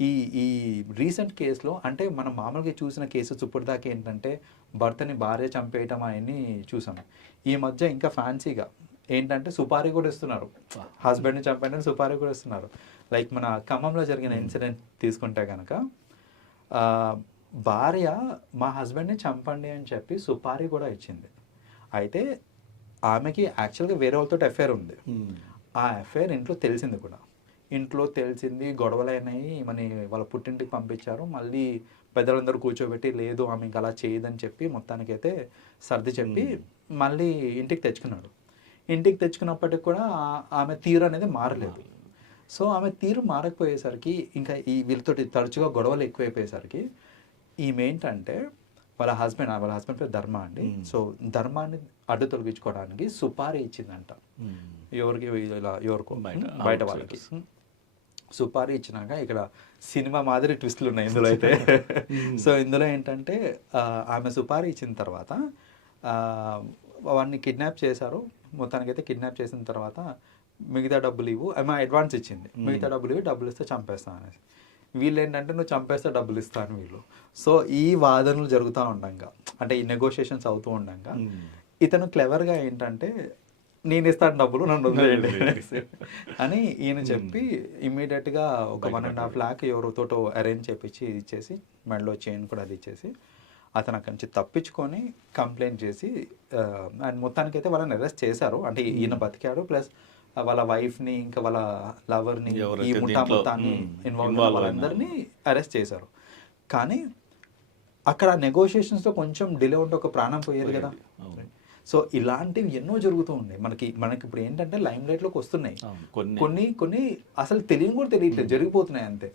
ఈ ఈ రీసెంట్ కేసులో అంటే మనం మామూలుగా చూసిన కేసెస్ ఇప్పటిదాకా ఏంటంటే భర్తని భార్య చంపేయటం అవన్నీ చూసాం. ఈ మధ్య ఇంకా ఫ్యాన్సీగా ఏంటంటే సుపారీ కూడా ఇస్తున్నారు. హస్బెండ్ని చంపేయడానికి సుపారీ కూడా ఇస్తున్నారు. లైక్ మన ఖమ్మంలో జరిగిన ఇన్సిడెంట్ తీసుకుంటే కనుక భార్య మా హస్బెండ్ని చంపండి అని చెప్పి సుపారీ కూడా ఇచ్చింది. అయితే ఆమెకి యాక్చువల్గా వేరే వాళ్ళతో అఫైర్ ఉంది. ఆ అఫైర్ ఇంట్లో తెలిసింది కూడా. ఇంట్లో తెలిసింది, గొడవలైనాయి, మన వాళ్ళ పుట్టింటికి పంపించారు. మళ్ళీ పెద్దలందరూ కూర్చోబెట్టి లేదు ఆమె ఇంకా అలా చేయదని చెప్పి మొత్తానికైతే సర్ది చెప్పి మళ్ళీ ఇంటికి తెచ్చుకున్నాడు. ఇంటికి తెచ్చుకున్నప్పటికి కూడా ఆమె తీరు అనేది మారలేదు. సో ఆమె తీరు మారకపోయేసరికి ఇంకా ఈ వీళ్ళతోటి తరచుగా గొడవలు ఎక్కువైపోయేసరికి ఈమె ఏంటంటే వాళ్ళ హస్బెండ్ పేరు ధర్మ అండి. సో ధర్మాన్ని అడ్డు తొలగించుకోవడానికి సుపారీ ఇచ్చిందంట. ఎవరికి ఇలా ఎవరికో బయట వాళ్ళకి సుపారీ ఇచ్చినాక ఇక్కడ సినిమా మాదిరి ట్విస్టులు ఉన్నాయి ఇందులో అయితే. సో ఇందులో ఏంటంటే ఆమె సుపారీ ఇచ్చిన తర్వాత వాడిని కిడ్నాప్ చేశారు. మొత్తానికైతే కిడ్నాప్ చేసిన తర్వాత మిగతా డబ్బులు ఇవ్వు, ఆమె అడ్వాన్స్ ఇచ్చింది, మిగతా డబ్బులు ఇవ్వు, డబ్బులు ఇస్తే చంపేస్తాను అనేసి. వీళ్ళు ఏంటంటే నువ్వు చంపేస్తే డబ్బులు ఇస్తాను వీళ్ళు. సో ఈ వాదనలు జరుగుతూ ఉండగా అంటే ఈ నెగోషియేషన్స్ అవుతూ ఉండగా ఇతను క్లెవర్గా ఏంటంటే నేను ఇస్తాను డబ్బులు, నన్ను వదిలేయండి అని ఈయన చెప్పి ఇమ్మీడియట్గా ఒక 1.5 lakh ఎవరితోటో అరేంజ్ చేపించి ఇచ్చేసి మెడలో చైన్ కూడా అది ఇచ్చేసి అతను అక్కడి నుంచి తప్పించుకొని కంప్లైంట్ చేసి అండ్ మొత్తానికైతే వాళ్ళని అరెస్ట్ చేశారు. అంటే ఈయన బతికాడు, ప్లస్ వాళ్ళ వైఫ్ని ఇంకా వాళ్ళ లవర్ని ఈ ముఠా మొత్తాన్ని ఇన్వాల్వ్ వాళ్ళందరినీ అరెస్ట్ చేశారు. కానీ అక్కడ నెగోషియేషన్స్లో కొంచెం డిలే ఉంటే ఒక ప్రాణం పోయేది కదా. సో ఇలాంటివి ఎన్నో జరుగుతూ ఉన్నాయి. మనకి ఇప్పుడు ఏంటంటే లైమ్ లైట్లోకి వస్తున్నాయి, కొన్ని అసలు తెలియని కూడా తెలియట్లేదు, జరిగిపోతున్నాయి అంతే.